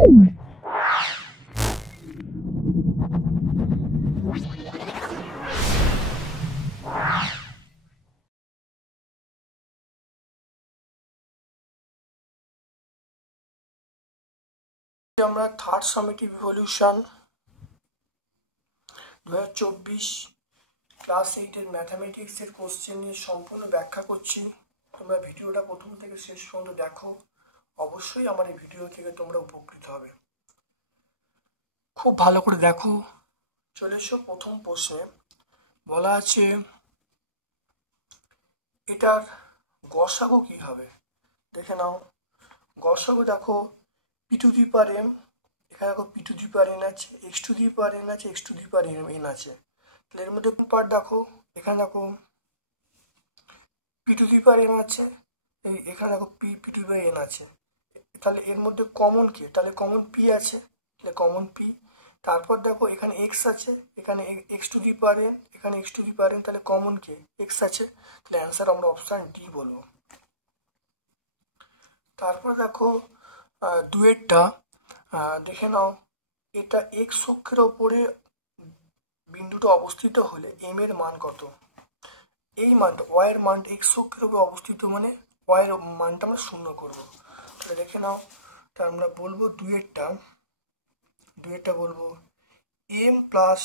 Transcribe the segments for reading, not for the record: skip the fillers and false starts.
আমরা third summative evaluation 2024 class 8-এর ম্যাথামেটিক্সের কোশ্চেন নিয়ে সম্পূর্ণ ব্যাখ্যা করছি। তোমরা ভিডিওটা প্রথম থেকে শেষ পর্যন্ত দেখো, অবশ্যই আমার এই ভিডিও থেকে তোমরা উপকৃত হবে। খুব ভালো করে দেখো। চলে এসো প্রথম প্রশ্নে। বলা আছে এটার গসাগু কি হবে। দেখে নাও গসাগু। দেখো P to the power M, এখানে দেখো P to the power N আছে, X to the power N আছে, X to the power N আছে। তাহলে এর মধ্যে কোন পার্ট দেখো, এখানে দেখো P to the power N আছে, এখানে দেখো P to the power N আছে। তাহলে এর মধ্যে কমন কি? তাহলে কমন পি আছে, তাহলে কমন পি। তারপর দেখো এখানে এক্স আছে, এখানে X to the power N, এখানে X to the power N, তাহলে কমন কে? এক্স আছে। তাহলে অ্যান্সার আমরা অপশান ডি বলবো। তারপর দেখো দুয়েরটা দেখে নাও। এটা এক্স অক্ষের ওপরে বিন্দুটা অবস্থিত হলে এম এর মান কত? এই মানটা ওয়াই এর মানটা এক্স অক্ষের উপরে অবস্থিত, মানে ওয়াই এর মানটা আমরা শূন্য করবো। তাহলে দেখে নাও, তা আমরা বলবো দুয়েরটা বলবো এম প্লাস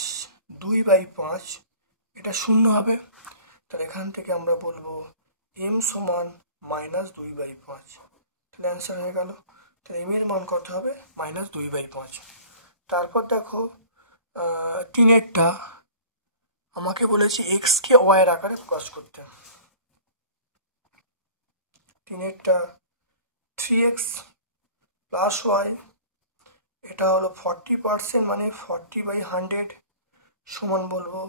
2/5 এটা শূন্য হবে। তাহলে এখান থেকে আমরা বলবো এম সমান -2/5। তাহলে অ্যান্সার হয়ে গেল। তাহলে এম এর মান কত হবে? -2/5। তারপর দেখো তিনেরটা আমাকে বলেছে এক্স কে ওয়াই এর আকারে প্রকাশ করতে। তিনেরটা 3x প্লাস ওয়াই, এটা হলো 40%, মানে 40/100 সমান বলবো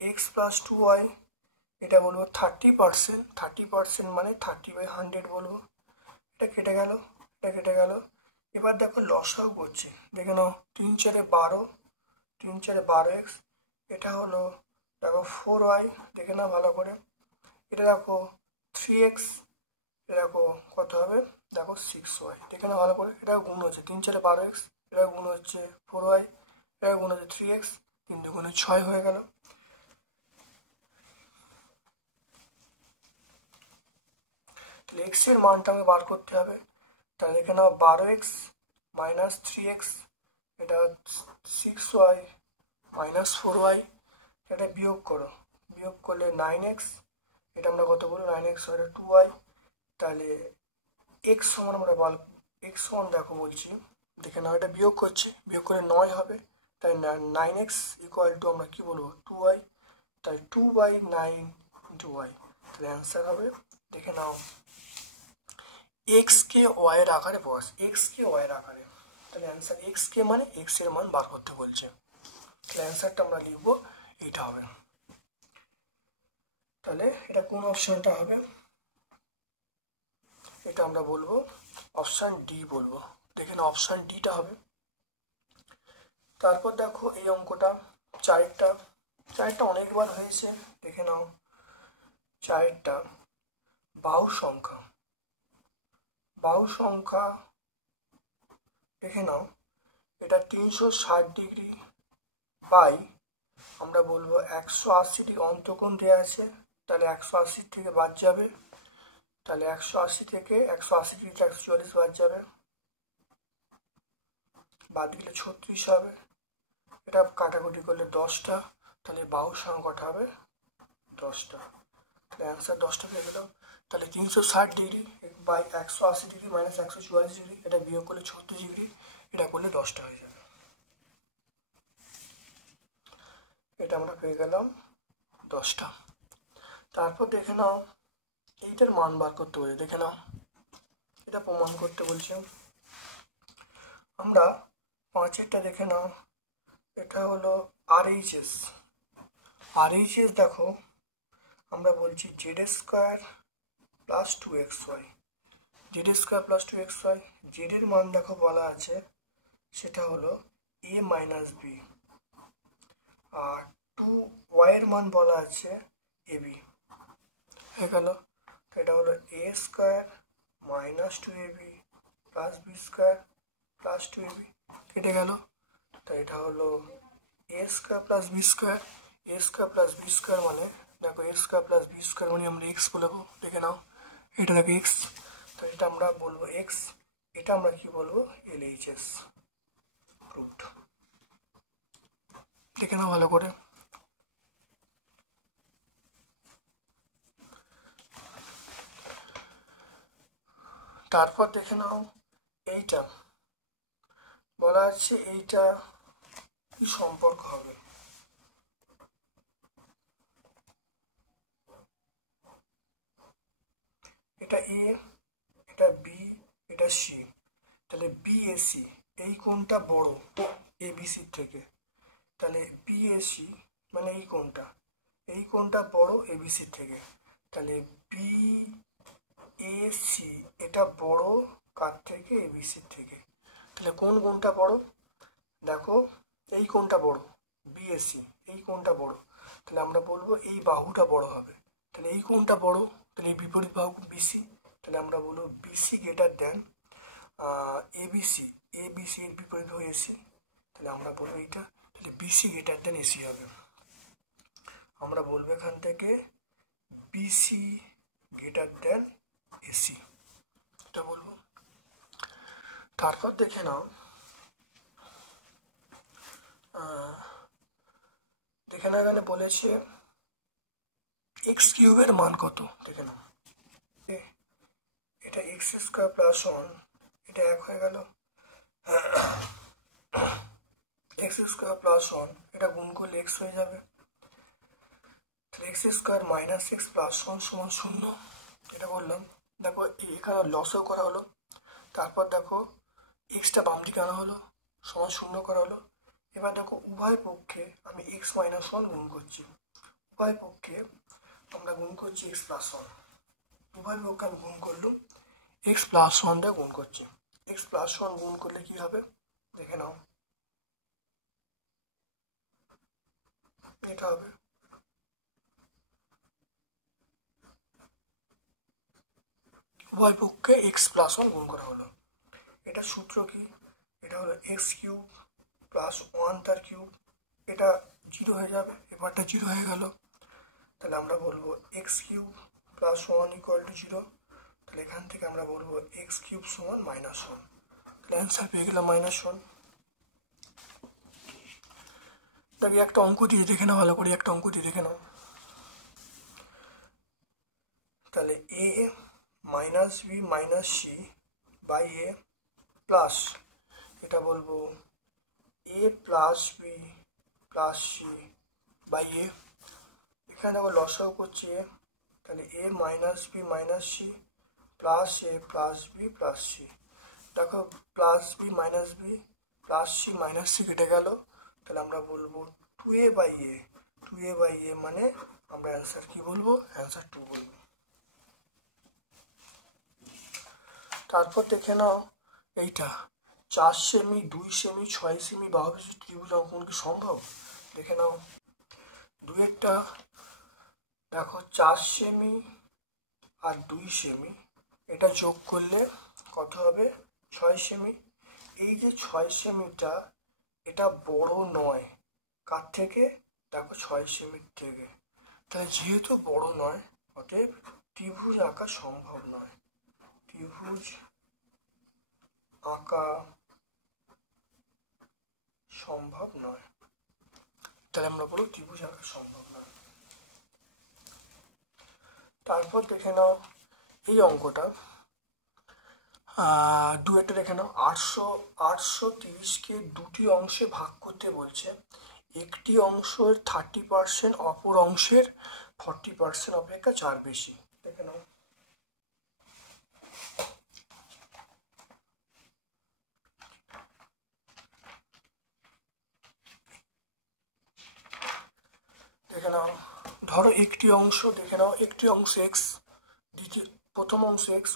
এক্স প্লাস 2y, এটা বলবো 30%, মানে 30/100 বলবো। এটা কেটে গেল, এটা কেটে গেল। এবার দেখো লসাগু করছি। দেখে নাও 3 4 12, 3 4 12x, এটা হলো দেখো 4y, দেখে নাও ভালো করে। এটা দেখো 3x, এটা দেখো কত হবে? দেখো 6y, দেখে নাও ভালো করে। এটা গুণ হচ্ছে 3 4 12x, এটা গুণ হচ্ছে 4y, এটা গুণ হচ্ছে 3x, 3 2 6 হয়ে গেল। তাহলে এক্স এর মানটা আমাকে বার করতে হবে। তাহলে এখানে 12x মাইনাস 3x, এটা 6y মাইনাস 4y, এটা বিয়োগ করো। বিয়োগ করলে 9x, এটা আমরা কত বলবো? 9x, এটা 2y। তাহলে এক্স সমান আমরা এক্স সমান দেখো বলছি, দেখে নাও এটা বিয়োগ করছি, বিয়োগ করলে 9 হবে। তাই 9x ইকুয়াল টু আমরা কি বলবো? 2y। তাই 2/9 ইন্টু ওয়াই। তাহলে অ্যান্সার হবে, দেখে নাও এক্স কে ওয়াই এর আকারে বস, এক্স কে ওয়াই এর আকারে। তাহলে অ্যান্সার এক্স কে মানে এক্স এর মান বার করতে বলছে। তাহলে অ্যান্সারটা আমরা লিখবো এইটা হবে। তাহলে এটা কোন অপশনটা হবে? এটা আমরা বলবো অপশান ডি বলবো। দেখে নাও অপশান ডিটা হবে। তারপর দেখো এই অঙ্কটা চারটা অনেকবার হয়েছে। দেখে নাও চারটা বাহু সংখ্যা দেখে নাও, এটা 360 ডিগ্রি বাই আমরা বলবো 180 ডিগ্রি অন্তকোণ দেওয়া আছে। তাহলে 180 থেকে বাদ যাবে, তাহলে 180 থেকে 180 ডিগ্রি 140 বাদ যাবে, বাদ দিলে 36 হবে। এটা কাটাকুটি করলে 10টা, তাহলে বাহু সংখ্যাটা হবে 10টা। তাহলে অ্যান্সার 10টা পেয়ে গেলাম। তাহলে 360 degree by 180 degree minus 144 degree, এটা বিয়োগ করলে 36 ডিগ্রি, এটা করলে 10টা হয়ে যাবে। এটা আমরা পেয়ে গেলাম 10টা। তারপর দেখে নাও এইটার মান বার করতে বলছে। দেখে নাও এটা প্রমাণ করতে বলছে। আমরা 5-এরটা দেখে নাও, এটা হলো RHS। দেখো আমরা বলছি z² plus 2xy, z² plus 2xy। Z এর মান দেখো বলা আছে সেটা হলো a minus B, R 2y এর মান বলা আছে ab। হয়ে গেল। এটা হলো a² minus 2ab plus b² plus 2ab কেটে গেল। তো এটা হলো a square plus b square. a square plus b square মানে দেখো a square plus b square মানে আমরা এক্স বলবো, দেখে নাও এটা দেখো এক্স, তো এটা আমরা বলবো এক্স, এটা আমরা কি বলবো LHS প্রুফড, দেখে নাও ভালো করে। তারপর দেখে নাও এইটা বলা আছে, এইটা কি সম্পর্ক হবে, এটা এ, এটা বি, এটা সি, তাহলে বিএসি এই কোণটা বড় এবিসির থেকে, তাহলে বিএসি মানে এই কোণটা বড় এবিসির থেকে, তাহলে বিএসি এটা বড় কার থেকে এবিসির থেকে, তাহলে কোন কোণটা বড়, দেখো এই কোণটা বড় বিএসি, এই কোণটা বড়, তাহলে আমরা বলবো এই বাহুটা বড় হবে, তাহলে এই কোণটা বড়, তাহলে এই বিপরীত বাহু বিসি, তাহলে আমরা বলবো BC greater than ABC, ABC এর বিপরীত বাহু এসি, তাহলে আমরা বলবো এইটা, তাহলে বিসি গ্রেটার দেন এসি হবে, আমরা বলবো এখান থেকে বিসি গ্রেটার দেন এসি, এটা বলবো। তারপর দেখে নাও এখানে বলেছে এক্স কিউবের মান কত, দেখে নাও এটা এক্স স্কোয়ার প্লাস 1, এটা এক হয়ে গেল, এক্স স্কোয়ার প্লাস 1 এটা গুণ করলে এক্স হয়ে যাবে, তাহলে x square minus x plus 1 সমান 0, এটা বললাম। দেখো এখানে লসও করা হলো, তারপর দেখো এক্সটা বাম দিকে আনা হলো, সমান 0 করা হলো। এবার দেখো উভয় পক্ষে আমি এক্স মাইনাস 1 গুণ করছি, উভয় পক্ষে আমরা গুণ করছি এক্স প্লাস 1, উভয় পক্ষে আমি গুণ করলাম এক্স প্লাস 1টা গুণ করছি, এক্স প্লাস 1 গুণ করলে কি হবে দেখে নাও, এটা হবে উভয় পক্ষে এক্স প্লাস 1 গুণ করা হলো, এটা সূত্র কি, এটা হলো এক্স কিউব প্লাস 1 তার কিউব, এটা 0 হয়ে যাবে, এবারটা 0 হয়ে গেল, তাহলে আমরা বলবো x cube plus 1 equal to 0, তাহলে এখান থেকে আমরা বলবো এক্স কিউব সমান -1, তাহলে অ্যান্সার পেয়ে গেলাম -1। তাকে একটা অঙ্ক দিয়ে দেখে নাও ভালো করে, একটা অঙ্ক দিয়ে দেখে নাও, তাহলে A minus B minus C by A plus, এটা বলবো A plus B plus C by A, এখানে দেখো লসাও করছি এ, তাহলে A minus B minus C plus A plus B plus C, দেখো plus B minus B plus C minus C কেটে গেল, তাহলে আমরা বলবো 2a by A, 2a by এ মানে আমরা অ্যান্সার কি বলবো, অ্যান্সার 2 বলবো। তারপর দেখে নাও এইটা 4 সেমি 2 সেমি 6 সেমি বাহুবিশিষ্ট ত্রিভুজ অঙ্কন কি সম্ভব, দেখে নাও দুয়েরটা, দেখো 4 সেমি আর 2 সেমি এটা যোগ করলে কত হবে 6 সেমি, এই যে 6 সেমিটা এটা বড় নয় কার থেকে, দেখো 6 সেমির থেকে, তাহলে যেহেতু বড় নয় অতএব ত্রিভুজ আঁকা সম্ভব নয়, ত্রিভুজ আঁকা সম্ভব নয়, তাহলে আমরা বলবো ত্রিভুজ আঁকা সম্ভব নয়। তারপর দেখে নাও এই অঙ্কটা দুয়েরটা দেখে নাও, 830কে দুটি অংশে ভাগ করতে বলছে, একটি অংশের 30% অপর অংশের 40% অপেক্ষা 4 বেশি, দেখে নাও দেখে নাও, ধরো একটি অংশ দেখে নাও, একটি অংশ এক্স, প্রথম অংশ এক্স,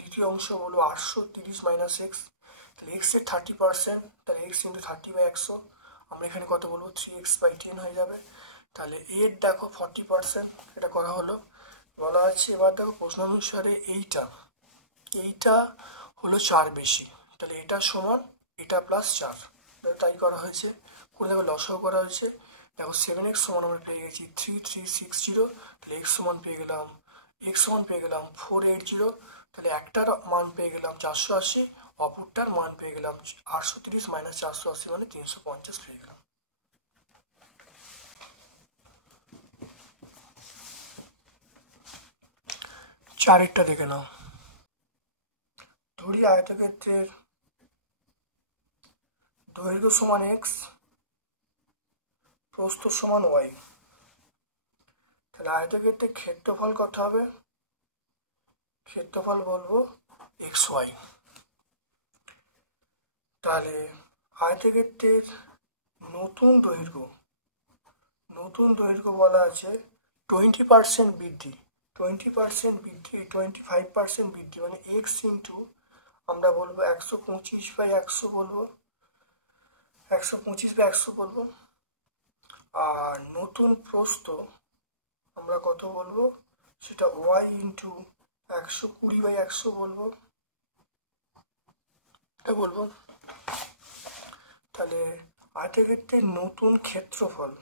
দ্বিতীয় অংশ হলো 830 মাইনাস এক্স, তাহলে এক্স এর 30%, তাহলে এক্স ইন্টু 30/100, আমরা এখানে কত বলবো 3x/10 হয়ে যাবে, তাহলে এর দেখো 40%, এটা করা হলো, বলা আছে এবার দেখো প্রশ্ন অনুসারে এইটা হলো 4 বেশি, তাহলে এটা সমান এটা প্লাস 4, তাই করা হয়েছে। করে দেখো লসাও করা হয়েছে। দেখো 7x সমান আমরা পেয়ে গেছি 3360, তাহলে x সমান পেয়ে গেলাম 480, তাহলে একটার মান পেয়ে গেলাম 480, অপরটার মান পেয়ে গেলাম 830 মাইনাস 480 মানে 350 পেয়ে গেলাম। চারেরটা দেখে নাও। ধরি আয়তক্ষেত্রের দৈর্ঘ্য সমান x, প্রস্থ সমান y, তাহলে আয়তক্ষেত্রের ক্ষেত্রফল কত হবে? ক্ষেত্রফল বলবো xy। তাহলে আয়তক্ষেত্রের নতুন দৈর্ঘ্য বলা আছে 20% বৃদ্ধি, 20% বৃদ্ধি, 25% বৃদ্ধি মানে x ইন্টু আমরা বলবো 125/100 বলবো, 125/100 বলবো। আর নতুন প্রস্থ আমরা কত বলবো? সেটা y ইন্টু 120/100 বলবো, এটা বলবো। তাহলে আয়তক্ষেত্রের নতুন ক্ষেত্রফল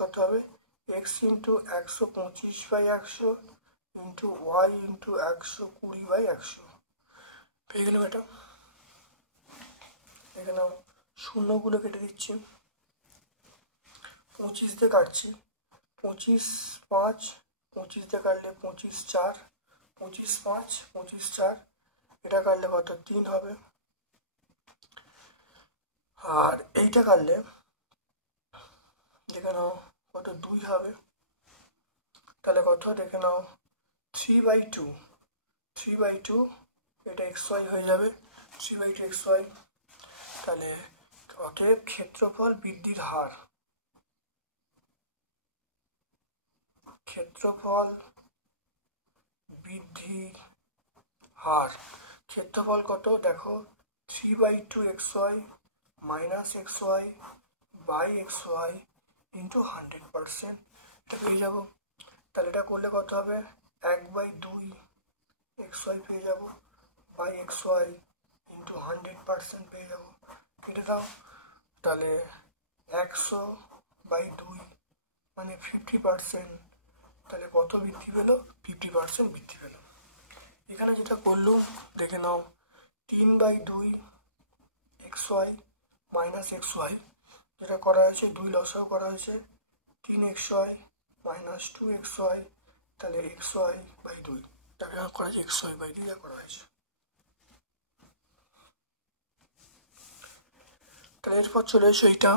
কত হবে? x into 125/100 into y into 120/100 পেয়ে গেলাম। এটা এখানে শূন্যগুলো কেটে দিচ্ছি, 25 দিয়ে কাটছি, 25 5, 25 দিয়ে কাটলে 25 4, 25 5, 25 4, এটা কাটলে কত? 3 হবে। আর এইটা কাটলে দেখে নাও কত? 2 হবে। তাহলে কত দেখে নাও? 3/2, এটা xy হয়ে যাবে, 3/2 xy। তাহলে অতএব ক্ষেত্রফল বৃদ্ধির হার, ক্ষেত্রফল কত? দেখো 3/2 xy minus xy by xy into 100%, এটা পেয়ে যাবো। তাহলে এটা করলে কত হবে? 1/2 xy পেয়ে যাবো বাই xy ইন্টু 100% পেয়ে যাবো, কেটে দাও। তাহলে 100/2 মানে 50%, তাহলে কত বৃদ্ধি পেলো? 50% বৃদ্ধি পেলো। এখানে যেটা করলুম দেখে নাও, 3/2 xy মাইনাস xy, যেটা করা হয়েছে 2 লসাও করা হয়েছে, 3xy মাইনাস 2xy, তাহলে xy/2, তাহলে করা হয়েছে xy/2 যা করা হয়েছে। তাহলে এরপর চলে এসো এইটা,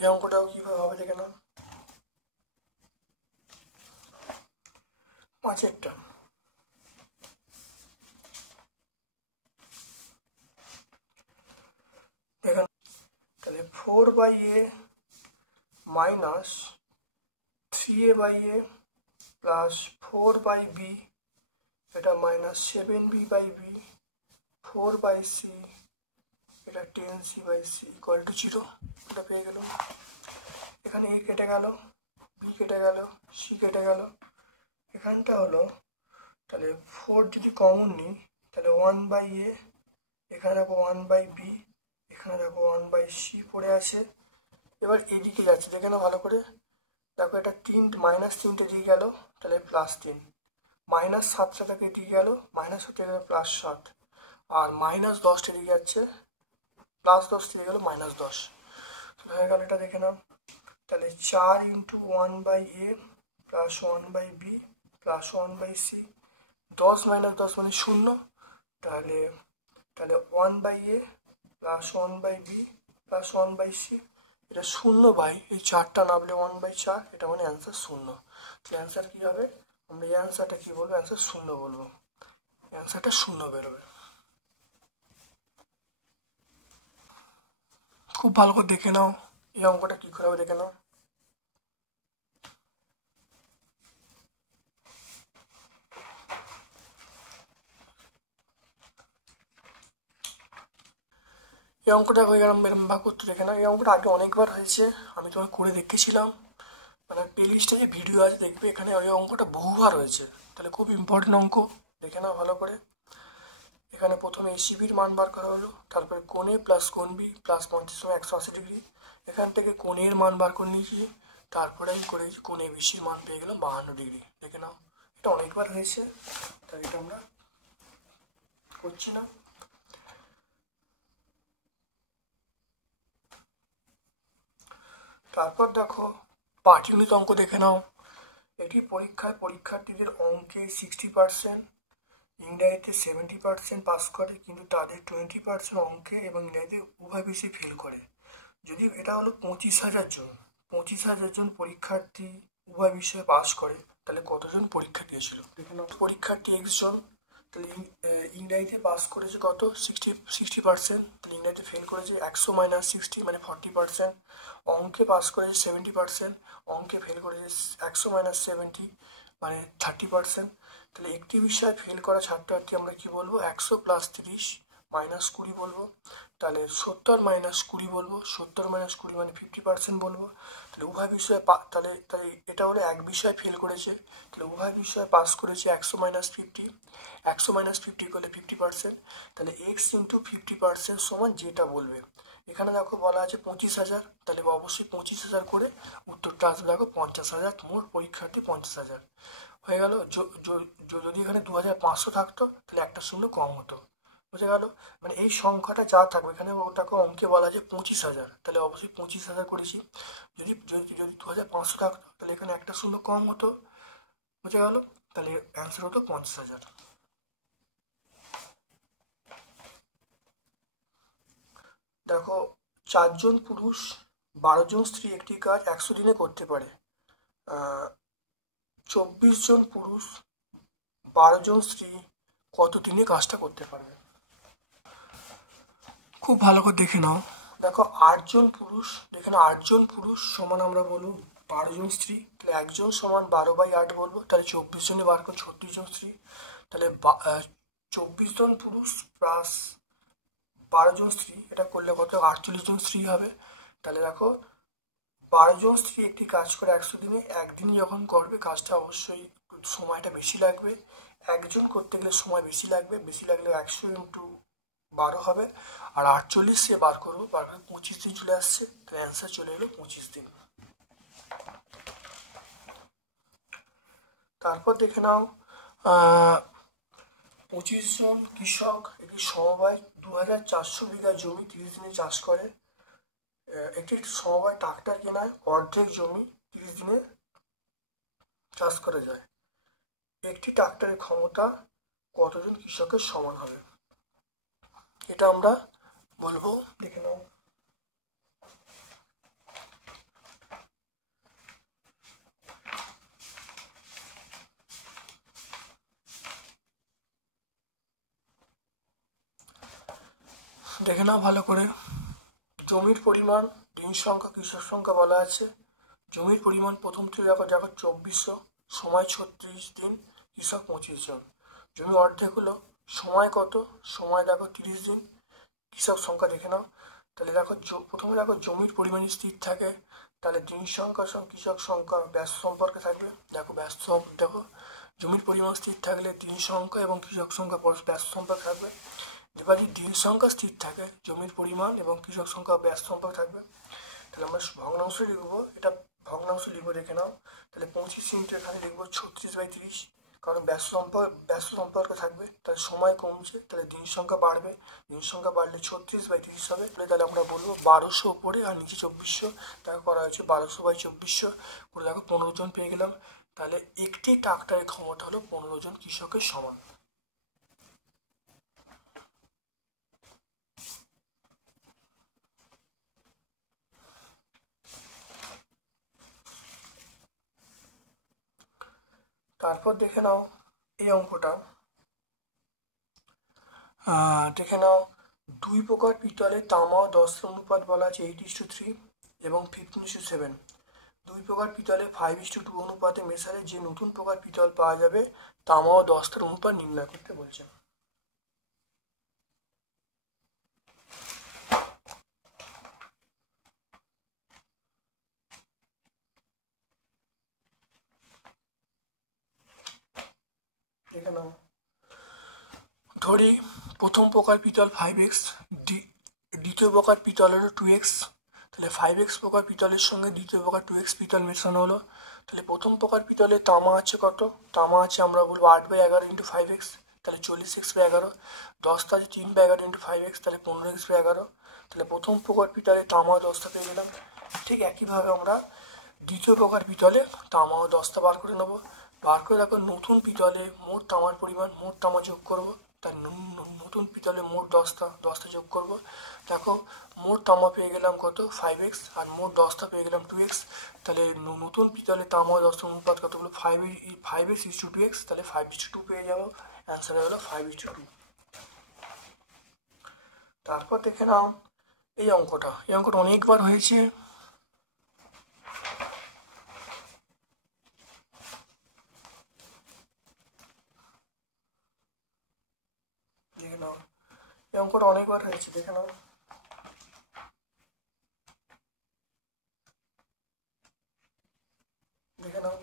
এই অঙ্কটাও কিভাবে হবে দেখে নাও। 5এরটা দেখেন, তাহলে 4/a minus 3a/a plus 4/b, এটা মাইনাস 7b/b, 4/c, এটা 10c/c ইকুয়াল টু 0, এটা পেয়ে গেল। এখানে a কেটে গেল, b কেটে গেল, c কেটে গেল। এখানটা হলো, তাহলে 4 যদি কমন নিই তাহলে 1/a, এখানে দেখো 1/b, এখানে দেখো 1/c পড়ে আছে। এবার এদিকে যাচ্ছে, দেখে না ভালো করে, দেখো এটা 3 মাইনাস 3টে দিয়ে গেল, তাহলে +3, মাইনাস 7টা থেকে দিয়ে গেল, মাইনাস 7 থেকে +7, আর মাইনাস 10টা দিয়ে যাচ্ছে, +10 দিয়ে গেল -10, হয়ে গেল। এটা দেখে নাও, তাহলে 4 into 1/a plus 1/b plus 1/c, 10 minus 10 মানে 0, তাহলে 1/a plus 1/b plus 1/c, এটা 0 এই 4টা নামলে 1/4, এটা মানে অ্যান্সার 0। তাহলে অ্যান্সার কী হবে? আমরা এই অ্যান্সারটা কী বলবো? অ্যান্সার 0 বলবো, অ্যান্সারটা 0 বেরোবে। খুব ভালো করে দেখে নাও এই অঙ্কটা কী করে হবে, দেখে নাও। এই অঙ্কটা হয়ে গেলাম এরকম ভাগ করতে, দেখে না। এই অঙ্কটা আগে অনেকবার হয়েছে, আমি তোমার করে দেখেছিলাম, মানে প্লে লিস্টে যে ভিডিও আছে দেখবে, এখানে ওই অঙ্কটা বহুবার হয়েছে। তাহলে খুব ইম্পর্টেন্ট অঙ্ক, দেখে নাও ভালো করে। এখানে প্রথমে এসিবির মান বার করা হলো, তারপরে কোণে প্লাস কোণ বি প্লাস 50/180°। এখান থেকে কোণের মান বার করে নিয়েছি, তারপরে আমি করেছি কোণে বিসির মান পেয়ে গেলাম 52°। দেখে নাও, এটা অনেকবার হয়েছে, তাই এটা আমরা করছি না। তারপর দেখো পাটিগণিত অঙ্ক দেখে নাও। এটি পরীক্ষার্থীদের অঙ্কে 60%, ইংরাজিতে 70% পাস করে, কিন্তু তাদের 20% অঙ্কে এবং ইংরাজিতে উভয় বিষয়ে ফেল করে। যদি এটা হলো 25,000 জন পরীক্ষার্থী উভয় বিষয়ে পাস করে, তাহলে কতজন পরীক্ষা দিয়েছিল? দেখে নাও, পরীক্ষার্থী x জন, তাহলে ইংরাজিতে পাস করেছে কত? 60%, তাহলে ইংরাজিতে ফেল করেছে 100 - 60 মানে 40%। অঙ্কে পাস করেছে 70%, অঙ্কে ফেল করেছে 100 - 70 মানে 30%। তাহলে একটি বিষয়ে ফেল করা ছাত্রছাত্রী আমরা কি বলবো? 100 + 30 - 20 বলবো। তাহলে 70 - 20 বলবো, 70 - 20 মানে 50% বলবো। তাহলে উভয় বিষয়ে তাহলে তাহলে এটা হলো এক বিষয়ে ফেল করেছে, তাহলে উভয় বিষয়ে পাস করেছে 100 - 50, 100 - 50 করলে 50%। তাহলে x × 50% সমান যেটা বলবে। এখানে দেখো বলা আছে 25,000, তাহলে অবশ্যই 25,000 করে উত্তরটা আসবে। দেখো 50,000, মোট পরীক্ষার্থী 50,000 হয়ে গেল। যদি এখানে 2,500 থাকতো তাহলে একটা শূন্য কম হতো, বুঝে গেল? মানে এই সংখ্যাটা যা থাকবে এখানে ওটাকে অঙ্কে বলা যায় 25,000, তাহলে অবশ্যই 25,000 করেছি। যদি যদি যদি 2,500 থাকতো তাহলে এখানে একটা শূন্য কম হতো, বুঝে গেল? তাহলে অ্যান্সার হতো 50,000। দেখো 4 জন পুরুষ 12 জন স্ত্রী একটি কাজ 100 দিনে করতে পারে। 24 জন পুরুষ 12 জন স্ত্রী কত দিনে কাজটা করতে পারবে? খুব ভালো করে দেখে নাও। দেখো 8 জন পুরুষ, দেখে নাও 8 জন পুরুষ সমান আমরা বলবো 12 জন স্ত্রী, তাহলে একজন সমান 12/8 বলবো, তাহলে 24 জনে বার করে 36 জন স্ত্রী, তাহলে 24 জন পুরুষ প্লাস 12 জন স্ত্রী, এটা করলে কত? 48 জন স্ত্রী হবে। তাহলে দেখো 12 জন স্ত্রী একটি কাজ করে 100 দিনে, একদিন যখন করবে কাজটা অবশ্যই সময়টা বেশি লাগবে। একজন করতে গেলে সময় বেশি লাগবে, বেশি লাগলে 100 × 12 হবে, আর 48 সে বার করবো, 25 দিন চলে আসছে, তাহলে অ্যান্সার চলে এলো 25 দিন। তারপর দেখে নাও 25 জন কৃষক একটি সমবায় 2,400 বিঘা জমি 30 দিনে চাষ করে। একটি সমবায় ট্রাক্টর কেনায় অর্ধেক জমি 30 দিনে চাষ করা যায়। একটি ট্রাক্টরের ক্ষমতা কতজন কৃষকের সমান হবে? এটা আমরা বলবো, দেখে নাও। দেখে নাও ভালো করে। জমির পরিমাণ, দিন সংখ্যা, কৃষক সংখ্যা বলা আছে। জমির পরিমাণ প্রথমটি দেখো 2400, সময় 36 দিন, কৃষক 25 জন। জমি অর্ধেক হলো, সময় কত? সময় দেখো 30 দিন, কৃষক সংখ্যা দেখে নাও। তাহলে দেখো প্রথমে দেখো জমির পরিমাণ স্থির থাকে, তাহলে দিন সংখ্যা কৃষক সংখ্যা ব্যাস সম্পর্কে থাকবে। দেখো দেখো জমির পরিমাণ স্থির থাকলে দিন সংখ্যা এবং কৃষক সংখ্যা ব্যাস সম্পর্ক থাকবে। এবার যদি দিন সংখ্যা স্থির থাকে, জমির পরিমাণ এবং কৃষক সংখ্যা ব্যাস সম্পর্ক থাকবে। তাহলে আমরা ভগ্নাংশ লিখবো, এটা ভগ্নাংশ লিখবো, দেখে নাও। তাহলে 25 × এখানে লিখবো 36/30, কারণ ব্যাস সম্পর্ক থাকবে। তাহলে সময় কমছে, তাহলে দিন সংখ্যা বাড়বে, দিন সংখ্যা বাড়লে 36/30 হবে। তাহলে আমরা বলবো 1200 উপরে আর নিচে 2400, তাকে করা হয়েছে 1200/2400 করে, দেখো 15 জন পেয়ে গেলাম। তাহলে একটি ট্রাক্টরের ক্ষমতা হলো 15 জন কৃষকের সমান। তারপর দেখে নাও এই অঙ্কটা, দেখে নাও 2 প্রকার পিতলে তামা ও দস্তার অনুপাত বলা আছে 8:3 এবং 15:7। 2 প্রকার পিতলে 5:2 অনুপাতে মেশালে যে নতুন প্রকার পিতল পাওয়া যাবে তামা ও দস্তার অনুপাত নির্ণয় করতে বলছে। দেখে নাও ধরি প্রথম প্রকার পিতল 5x, দ্বিতীয় প্রকার পিতল হলো 2x, তাহলে 5x প্রকার পিতলের সঙ্গে দ্বিতীয় প্রকার 2x পিতল মেশানো হলো। তাহলে প্রথম প্রকার পিতলে তামা আছে কত? তামা আছে আমরা বলবো 8/11 ইন্টু 5x, তাহলে 40x/11। দশটা আছে 3/11 ইন্টু 5x, তাহলে 15x/11। তাহলে প্রথম প্রকার পিতলে তামা 10টা পেয়ে গেলাম। ঠিক একইভাবে আমরা দ্বিতীয় প্রকার পিতলে তামাও 10টা বার করে নেবো। বার করে দেখো নতুন পিতলে মোট তামার পরিমাণ, মোট তামা যোগ করবো, তার নতুন পিতলে মোট 10টা যোগ করব। দেখো মোট তামা পেয়ে গেলাম কত? 5x, আর মোট 10টা পেয়ে গেলাম 2x। তাহলে নতুন পিতলে তামা 10টার অনুপাত কত হলো? 5x ইস টু 2x, তাহলে 5:2 পেয়ে যাবো। অ্যান্সার হলো 5:2। তারপর দেখে নাও এই অঙ্কটা অনেকবার হয়েছে। দেখে নাও এই অঙ্কটা অনেকবার হয়েছে, দেখে নাও। দেখে নাও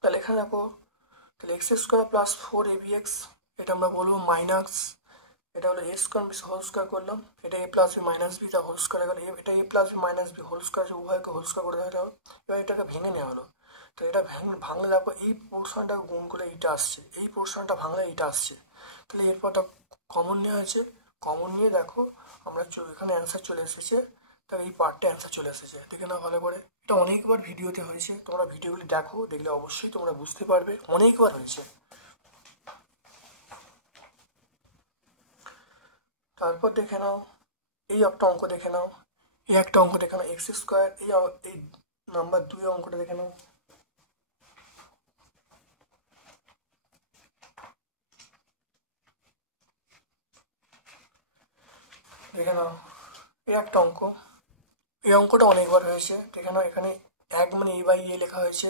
তাহলে এখানে দেখো, তাহলে x² প্লাস 4abx, এটা আমরা বলবো মাইনাস, এটা হলো a স্কোয়ার হোল স্কোয়ার করলাম, এটা a plus B minus b, তা হোল স্কোয়ার গেল, এটা a plus B minus b whole square, উভয়কে হোল স্কোয়ার করে দেওয়া হলো। এবার এটাকে ভেঙে নেওয়া হলো। তো এটা ভাঙলে দেখো এই পোর্শনটাকে গুণ করে এইটা আসছে, এই পোর্শনটা ভাঙলে এইটা আসছে। তাহলে এরপরটা কমন নেওয়া আছে, কমন নিয়ে দেখো আমরা এখানে অ্যান্সার চলে এসেছে। তা এই পার্টটা অ্যান্সার চলে এসেছে, দেখে নাও ভালো করে। এটা অনেকবার ভিডিওতে হয়েছে, তোমরা ভিডিওগুলি দেখো, দেখলে অবশ্যই তোমরা বুঝতে পারবে অনেকবার হয়েছে। তারপর দেখে নাও এই একটা অঙ্ক দেখে নাও, এই একটা অঙ্ক দেখে নাও x², এই নাম্বার 2 অঙ্কটা দেখে নাও। দেখে নাও এই একটা অঙ্ক, এই অঙ্কটা অনেকবার হয়েছে। দেখে নাও এখানে 1 মানে a/a লেখা হয়েছে,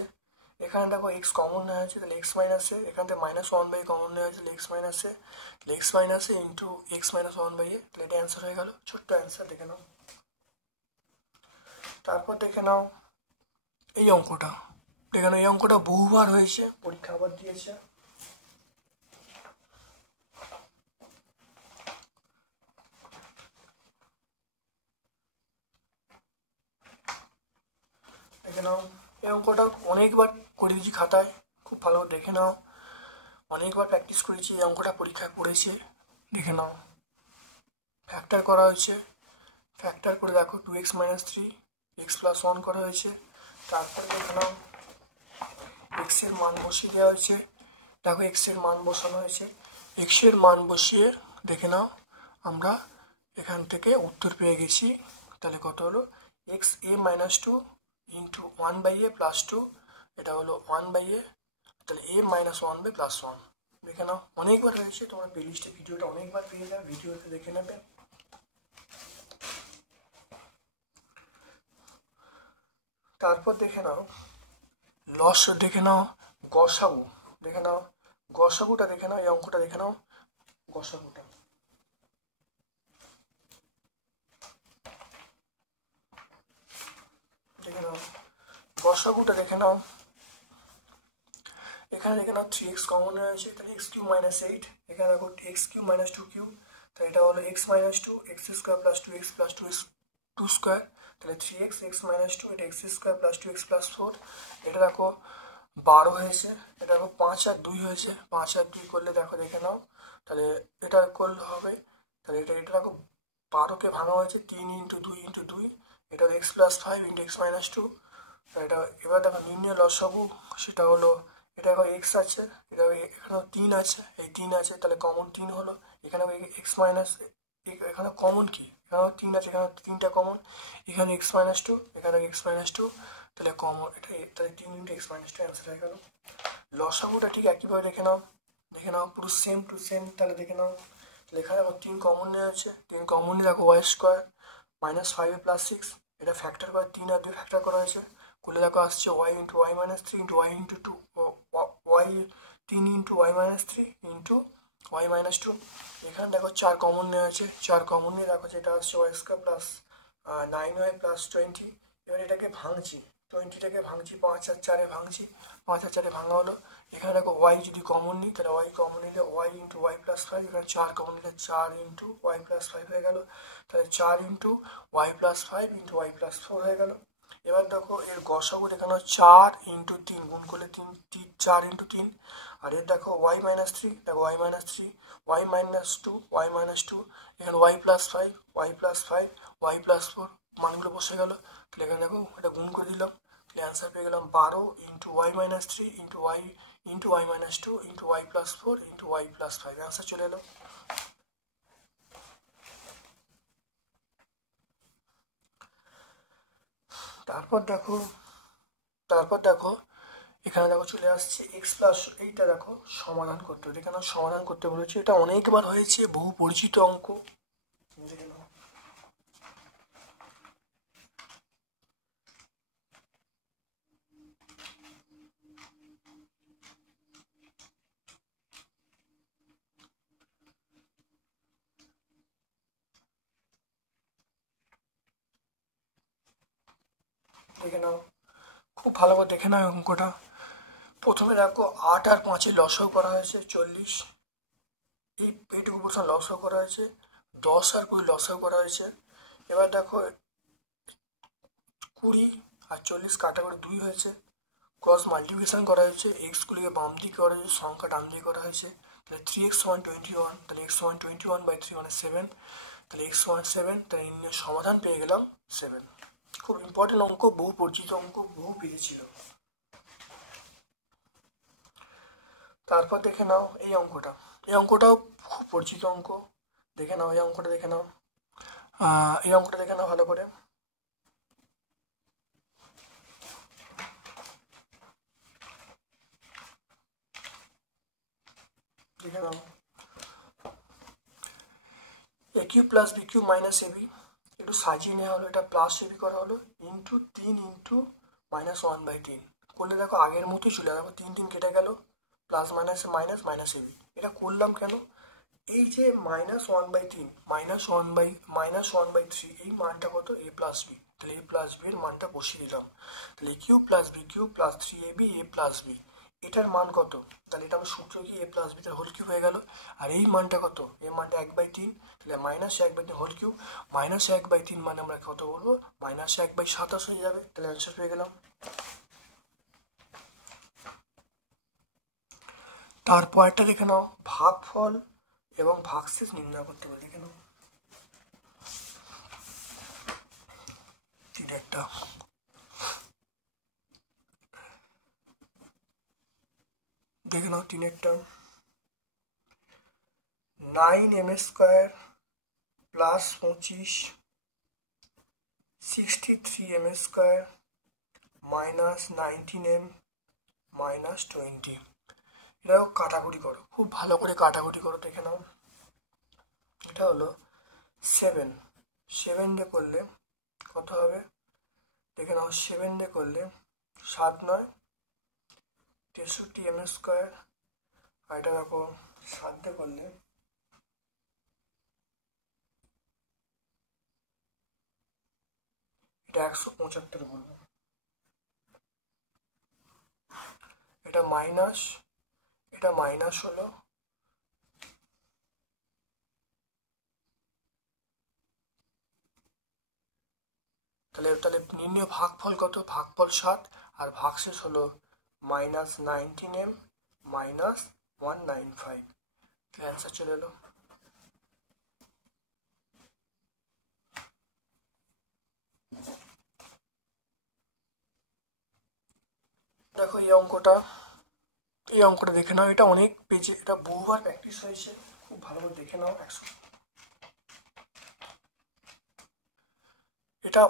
এখানে দেখো x কমন নেওয়া হয়েছে, তাহলে x মাইনাস এ, এখান থেকে -1/a কমন নেওয়া হয়েছে, তাহলে x মাইনাস এ, তাহলে x মাইনাস এ ইন্টু x মাইনাস 1/a, তাহলে এটা অ্যান্সার হয়ে গেল, ছোট্ট অ্যান্সার। দেখে নাও তারপর দেখে নাও এই অঙ্কটা, দেখে নাও এই অঙ্কটা বহুবার হয়েছে, পরীক্ষা আবার দিয়েছে। দেখে নাও এই অঙ্কটা অনেকবার করে দিয়েছি খাতায়, খুব ভালো দেখে নাও, অনেকবার প্র্যাকটিস করেছি, এই অঙ্কটা পরীক্ষায় পড়েছে। দেখে নাও ফ্যাক্টর করা হয়েছে, ফ্যাক্টর করে দেখো 2x - 3 x + 1 করা হয়েছে। তারপরে দেখে নাও x এর মান বসিয়ে দেওয়া হয়েছে, দেখো x এর মান বসানো হয়েছে, x এর মান বসিয়ে দেখে নাও আমরা এখান থেকে উত্তর পেয়ে গেছি। তাহলে কত হলো? xa - 2 ইন্টু 1/a প্লাস 2, এটা হলো 1/a, তাহলে a - 1/+1। দেখে নাও অনেকবার হয়েছে, তোমরা প্লেলিস্টে ভিডিওটা অনেকবার পেয়ে যাবে, ভিডিওতে দেখে নেবে। তারপর দেখে নাও দেখে নাও গসাগু, দেখে নাও গসাগুটা, দেখে নাও এই অঙ্কটা দেখে নাও গসাগুটা। দেখে নাও গসাগুটা, দেখে নাও এখানে দেখে নাও 3x কমন হয়েছে, তাহলে x³ - 8, এখানে দেখো x³ - 2 কিউব, তাহলে এটা হলো x - 2 x² + 2x + 2 স্কোয়ার, তাহলে 3x x - 2, এটা x² + 2x + 4, এটা দেখো 12 হয়েছে, এটা দেখো 5 আর 2 হয়েছে, 5 আর 2 করলে দেখো দেখে নাও, তাহলে এটা করলে হবে, তাহলে এটা দেখো 12কে ভাঙা হয়েছে 3 × 2 × 2, এটা হলো x + 5 × x - 2, এটা এবার দেখো নির্ণয় লসাগু, সেটা হলো এটা দেখো x আছে, এটা এখানেও 3 আছে, এই 3 আছে, তাহলে কমন 3 হলো, এখানে x মাইনাস, এখানে কমন কি, এখানেও 3 আছে, এখানে 3টা কমন, এখানে x - 2, এখানে x - 2, তাহলে কমন এটা, তাহলে 3 × x - 2 অ্যান্সার হয়ে গেল। লসাগুটা ঠিক একইভাবে দেখে নাও, দেখে নাও পুরো সেম টু সেম, তাহলে দেখে নাও, তাহলে এখানে দেখো 3 কমন নেওয়া হচ্ছে, 3 কমন নিয়ে দেখো y² - 5a + 6, এটা ফ্যাক্টর করে 3 আর 2 ফ্যাক্টর করা হয়েছে, করলে দেখো আসছে y × y - 3 × y × 2, y 3 × y - 3 × y - 2, এখানে দেখো 4 কমন নেওয়া আছে, 4 কমন নিয়ে দেখো যেটা আসছে y² + 9y + 20, এবার এটাকে ভাঙছি, 20টাকে ভাঙছি 5 আর 4-এ ভাঙছি, 5 আর 4-এ ভাঙা হলো, এখানে দেখো ওয়াই যদি কমন নিই তাহলে ওয়াই কমন নিলে y into y plus five, এখানে 4 কমন নিলে 4 ইন্টু ওয়াই প্লাস ফাইভ হয়ে গেল, তাহলে 4 into y plus five into y plus four হয়ে গেল। এবার দেখো এর গসাগু এখানে 4 ইন্টু 3 গুণ করলে 4 ইন্টু 3, আর এর দেখো ওয়াই মাইনাস থ্রি, দেখো Y minus three, Y minus two, Y minus two, এখানে Y plus five, Y plus five, Y plus four, মানগুলো বসে গেল। তাহলে এখানে দেখো এটা গুণ করে দিলাম, তাহলে অ্যান্সার পেয়ে গেলাম 12 into y minus three into y minus two into y plus four into y plus five, answer চলে এলো। তারপর দেখো এখানে দেখো চলে আসছে এক্স প্লাস, এইটা দেখো সমাধান করতে হবে, এখানে সমাধান করতে বলেছি, এটা অনেকবার হয়েছে, বহু পরিচিত অঙ্ক। দেখে নাও, খুব ভালো করে দেখে নাও অঙ্কটা। প্রথমে দেখো 8 আর 5 লসাগু করা হয়েছে 40, এইটুকু প্রশ্ন লসাগু করা হয়েছে, 10 আর 20 লসাগু করা হয়েছে। এবার দেখো 20 আর 40 কাটাকুটি 2 হয়েছে, ক্রস মাল্টিপ্লিকেশন করা হয়েছে, এক্সগুলিকে বাম দিকে করা হয়েছে, সংখ্যা ডান দিকে করা হয়েছে, তাহলে 3x সমান 21, তাহলে x সমান 21/3 মানে 7, তাহলে x সমান 7, তাহলে নির্ণয়ের সমাধান পেয়ে গেলাম 7। খুব ইম্পর্টেন্ট অঙ্ক, বহু পরিচিত অঙ্ক, বহু পেয়েছিল। তারপর দেখে নাও এই অঙ্কটাও খুব পরিচিত অঙ্ক, দেখে নাও এই অঙ্কটা দেখে নাও, ভালো করে দেখে নাও। A Q plus B Q minus AB, একটু সাজিয়ে নেওয়া হলো, এটা প্লাস এবি করা হলো, ইন্টু 3 ইন্টু -1/3 করলে দেখো আগের মতোই চলে যাবে, 3 কেটে গেল, প্লাস মাইনাসে মাইনাস, মাইনাস এবি। এটা করলাম কেন, এই যে -1/3 -1/3 এই মানটা কত, এ প্লাস বি, তাহলে এ প্লাস বি এর মানটা বসিয়ে দিলাম, তাহলে cube plus B cube plus 3ab a plus b, এটার মান কত, তাহলে এটা আমার সূত্র কি, এ প্লাস বি তার হোল কিউব হয়ে গেল। আর এই মানটা কত, এই মানটা 1/3, তাহলে -1/3 হোল কিউব, -1/3 মানে আমরা কত বলবো, -1/27 হয়ে যাবে, তাহলে অ্যান্সার পেয়ে গেলাম। তারপর একটা দেখে নাও, ভাগফল এবং ভাগশেষ নির্ণয় করতে হবে, দেখে নাও। একটা দেখে নাও, 3 9m² plus 25 63m² minus 19m minus 20, এটাও কাটাকুটি করো, খুব ভালো করে কাটাকুটি করো, দেখে নাও। এটা হলো 7 দিয়ে করলে কত হবে, দেখে নাও, 7 দিয়ে করলে 7 9 63m², আর এটা দেখো 7 দিয়ে করলে এটা 175 বলবো, এটা মাইনাস হলো, তাহলে নির্ণয় ভাগফল কত, ভাগফল 7, আর ভাগশেষ হলো -19m মাইনাস 195, অ্যান্সার চলে এলো। দেখো এই অঙ্কটা দেখে নাও, এটা অনেক পেজে, এটা বহুবার প্র্যাকটিস হয়েছে, খুব ভালো করে দেখে নাও। এটা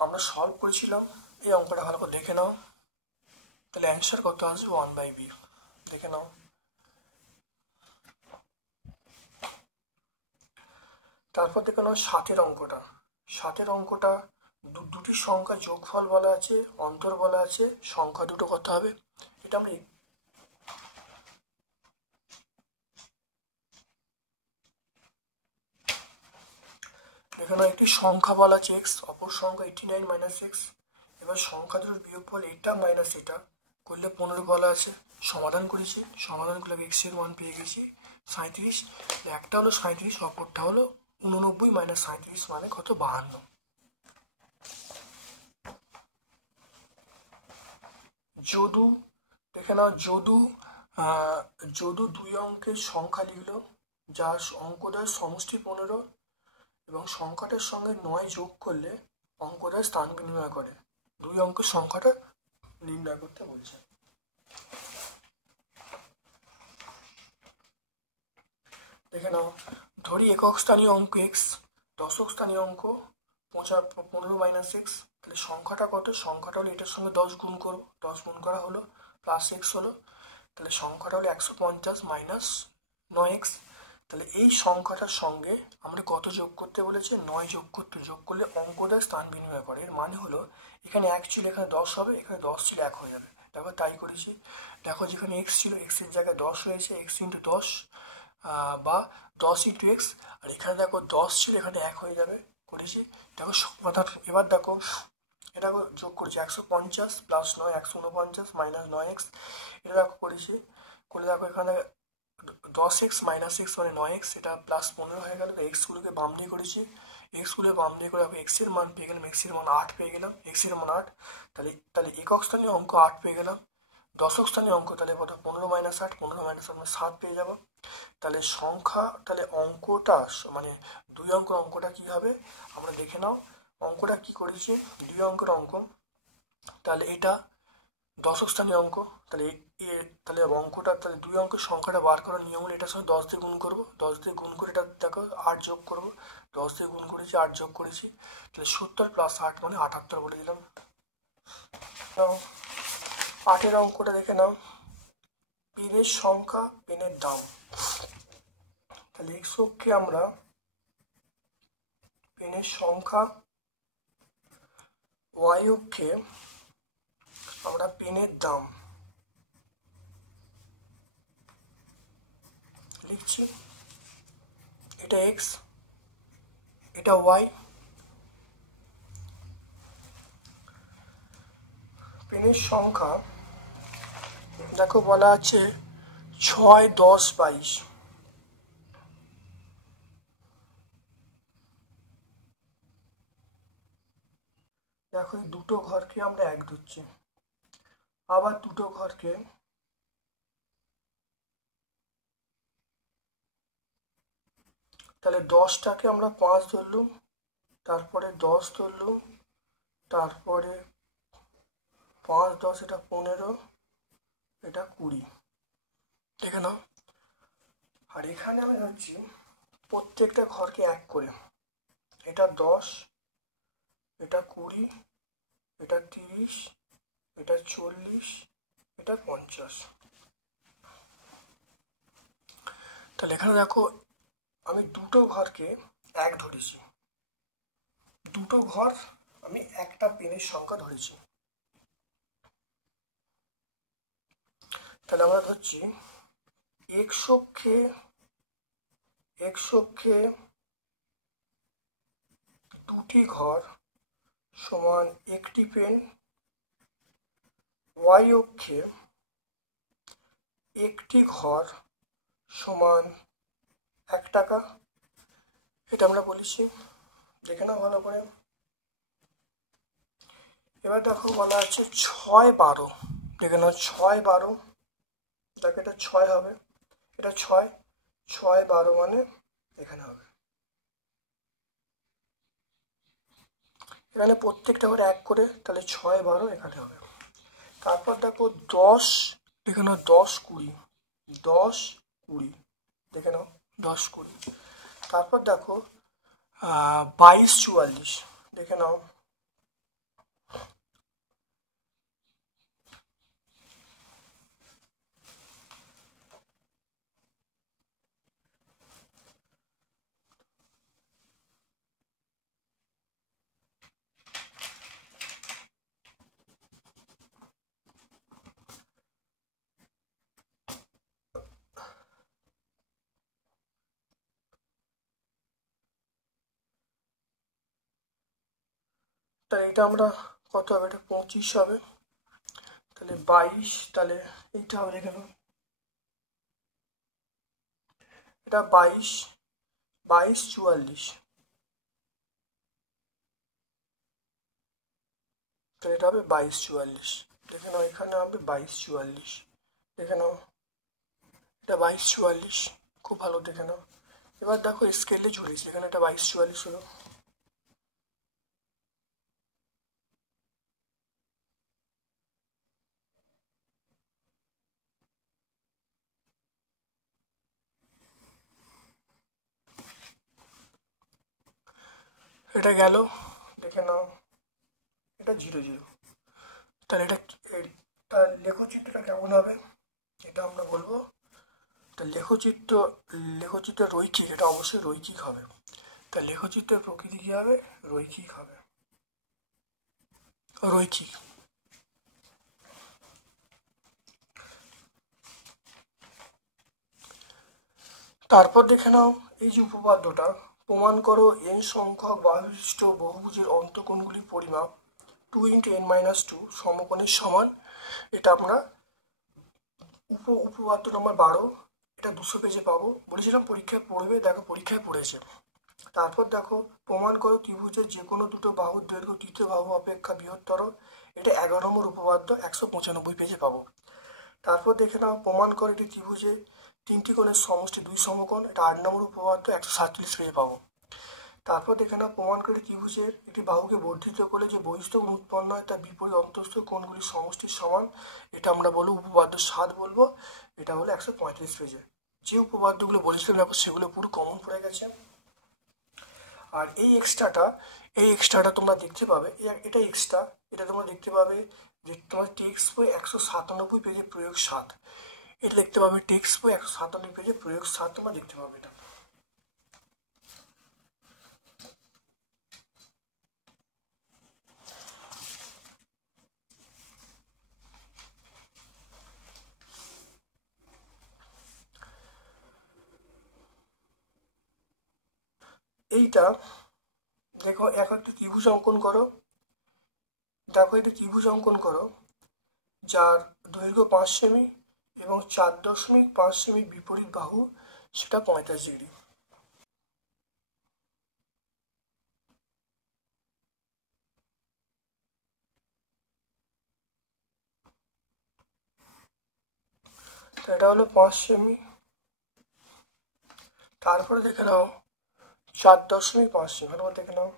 আমরা সলভ করেছিলাম, এই অঙ্কটা ভালো করে দেখে নাও, তাহলে অ্যান্সার কত আসবে, 1/b, দেখে নাও। তারপর দেখে নাও 7 অঙ্কটা দুটি সংখ্যা যোগফল বলা আছে, অন্তর বলা আছে, সংখ্যা দুটো কত হবে, এটা আমরা এখানে একটি সংখ্যা বলা আছে x, অপর সংখ্যা 89 - x, এবার সংখ্যা দুটোর বিয়োগফল এটা মাইনাস এটা করলে 15 বলা আছে, সমাধান করেছি, সমাধান করলে এক্স এর মান পেয়ে গেছি 37। একটা হলো 37, অপরটা হলো 89 মাইনাস 37 মানে কত, 52। যদু দেখে নাও, যদু দুই অঙ্কের সংখ্যা লিখলো যার অঙ্কদ্বয়ের সমষ্টি 15 এবং সংখ্যাটার সঙ্গে 9 যোগ করলে অঙ্কদ্বয় স্থান বিনিময় করে। দুই অঙ্কের সংখ্যাটা নির্ণয় করতে বলছে। দেখে নাও, ধরি একক স্থানীয় অঙ্ক এক্স, দশক স্থানীয় অঙ্ক 15 মাইনাস এক্স। তাহলে সংখ্যাটা কত, সংখ্যাটা হলো এটার সঙ্গে 10 গুণ করবো, 10 গুণ করা হলো প্লাস এক্স হলো, তাহলে সংখ্যাটা হলো 150 মাইনাস 9x। তাহলে এই সংখ্যাটার সঙ্গে আমরা কত যোগ করতে বলেছে, 9 যোগ করতে, যোগ করলে অঙ্কদ্বয় স্থান বিনিময় করে। এর মানে হলো এখানে 1 ছিল, এখানে 10 হবে, এখানে 10 ছিল 1 হয়ে যাবে। দেখো তাই করেছি। দেখো যেখানে এক্স ছিল, এক্সের জায়গায় 10 হয়েছে, এক্স ইন্টু 10 বা 10 ইন্টু এক্স। আর এখানে দেখো 10 ছিল, এখানে 1 হয়ে যাবে, করেছি। দেখো সমাধান, এবার দেখো এটা যোগ করেছি 150 প্লাস 9 149 মাইনাস 9x। এটা দেখো করেছি, করে দেখো এখানে 10x মাইনাস এক্স মানে 9x, এটা প্লাস 15 হয়ে গেল। এক্সগুলোকে বাম দিয়ে করেছি, এক্সগুলো বাম দিয়ে করে এক্স এর মান পেয়ে গেলাম, এক্স এর মান 8 পেয়ে গেলাম, এক্স এর মান 8। তাহলে একক স্থানীয় অঙ্ক 8 পেয়ে গেলাম। দশক স্থানীয় অঙ্ক তাহলে কত, 15 মাইনাস 8, 15 মাইনাস 8 মানে 7 পেয়ে যাবো। তাহলে সংখ্যা, তাহলে অঙ্কটা মানে দুই অঙ্কের অঙ্কটা কি হবে আমরা দেখে নাও। অঙ্কটা কি করেছি, দুই অঙ্কের অঙ্ক, তাহলে এটা দশক স্থানীয় অঙ্ক, তাহলে অঙ্কটা, তাহলে দুই অঙ্কের সংখ্যাটা বার করার নিয়ম হলো এটার সঙ্গে 10 দিয়ে গুণ করবো, 10 দিয়ে গুণ করে এটা দেখো 8 যোগ করবো, 10 দিয়ে গুণ করেছি 8 যোগ করেছি, তাহলে 70 প্লাস 8 মানে 78 বলে দিলাম। 8 অঙ্কটা দেখে নাও, পেনের সংখ্যা, পেনের দাম। তাহলে এক্স অক্ষে আমরা পেনের সংখ্যা, ওয়াই অক্ষে আমরা পেনের দাম লিখছি। এটা এক্স, এটা ওয়াই। পেনের সংখ্যা দেখো বলা আছে 6, 10, 22। দেখো এই দুটো ঘরকে আমরা 1 ধরছি, আবার দুটো ঘরকে তাহলে 10টাকে আমরা 5 ধরলুম, তারপরে 10 ধরলুম, তারপরে 5, 10 এটা 15, এটা 20। দেখে নাও। আর এখানে আমি ধরছি প্রত্যেকটা ঘরকে 1 করে, এটা 10, এটা 20, এটা 30, এটা 40, এটা 50। তাহলে এখানে দেখো আমি দুটো ঘরকে 1 ধরেছি, দুটো ঘর আমি একটা পেনের সংখ্যা ধরেছি। তাহলে আমরা ধরছি এক্স অক্ষে দুটি ঘর সমান একটি পেন, ওয়াই অক্ষে একটি ঘর সমান 1 টাকা। এটা আমরা বলেছি, দেখে নাও ভালো করে। এবার দেখো বলা আছে 6, 12। দেখে নাও 6, 12, দেখো এটা 6 হবে, এটা 6, 6, 12 মানে এখানে হবে। এখানে প্রত্যেকটা ঘরে 1 করে, তাহলে 6, 12 এখানে হবে। তারপর দেখো 10, দেখে নাও 10, 20, 10, 20, দেখে নাও 10, 20। তারপর দেখো 22, 44, দেখে নাও। তাহলে এটা আমরা কত হবে, এটা 25 হবে। তাহলে 22, তাহলে এইটা হবে দেখে নাও, এটা 22, 22, 44, তাহলে এটা হবে 22, 44, দেখে নাও এখানে হবে 22, 44, দেখে নাও এটা 22, 44, খুব ভালো দেখে নাও। এবার দেখো স্কেলে ঝুলিয়েছি, এখানে এটা 22, 44 হলো। এটা গেল, দেখে নাও এটা 0, 0, তাহলে এটা তার লেখচিত্রটা কেমন হবে এটা আমরা বলবো। তা লেখচিত্র রৈখিক, এটা অবশ্যই রৈখিক হবে। তা লেখচিত্রের প্রকৃতি কী হবে, রৈখিক হবে, রৈখিক। তারপর দেখে নাও এই যে উপপাদ্যটা, প্রমাণ করো n সংখ্যক বাহুবিশিষ্ট বহুভুজের অন্তঃকোণগুলির পরিমাপ 2 × n-2 সমকোণের সমান। এটা আমরা উপপাদ্য নম্বর 12, এটা 200 পেজে পাবো, বলেছিলাম পরীক্ষায় পড়বে, দেখো পরীক্ষায় পড়েছে। তারপর দেখো প্রমাণ করো ত্রিভুজের যে কোনো দুটো বাহুর দৈর্ঘ্য তৃতীয় বাহু অপেক্ষা বৃহত্তর, এটা 11 নম্বর উপপাদ্য, 195 পেজে পাবো। তারপর দেখে নাও প্রমাণ করো একটি ত্রিভুজে তিনটি কোণের সমষ্টি 2 সমকোণ, এটা 8 নম্বর উপপাদ্য, 147 পেজে পাবো। তারপর দেখে নাও প্রমাণ করে ত্রিভুজের একটি বাহুকে বর্ধিত করলে যে বহিস্থ কোণ উৎপন্ন হয় তার বিপরীত অন্তঃস্থ কোণগুলির সমষ্টির সমান, এটা আমরা বলবো উপপাদ্য 7 বলবো, এটা হলো 135 পেজে। যে উপপাদ্যগুলো বলেছিলাম দেখো সেগুলো পুরো কমন পড়ে গেছে। আর এই এক্সট্রাটা তোমরা দেখতে পাবে, এটা এক্সট্রা, এটা তোমরা দেখতে পাবে যে তোমার টেক্সট বই 197 পেজে প্রয়োগ 7, এটা দেখতে পাবে টেক্সট বই 197 পেজে প্রয়োগ 7, তোমরা দেখতে পাবে এটা। এইটা দেখো একটা ত্রিভুজ অঙ্কন করো, দেখো এটা ত্রিভুজ অঙ্কন করো যার দৈর্ঘ্য 5 সেমি এবং 4.5 সেমি বিপরীত বাহু, সেটা 45 ডিগ্রি। এটা হলো 5 সেমি, তারপরে দেখে নাও 4.5 সেমি, ভালো দেখে নাও,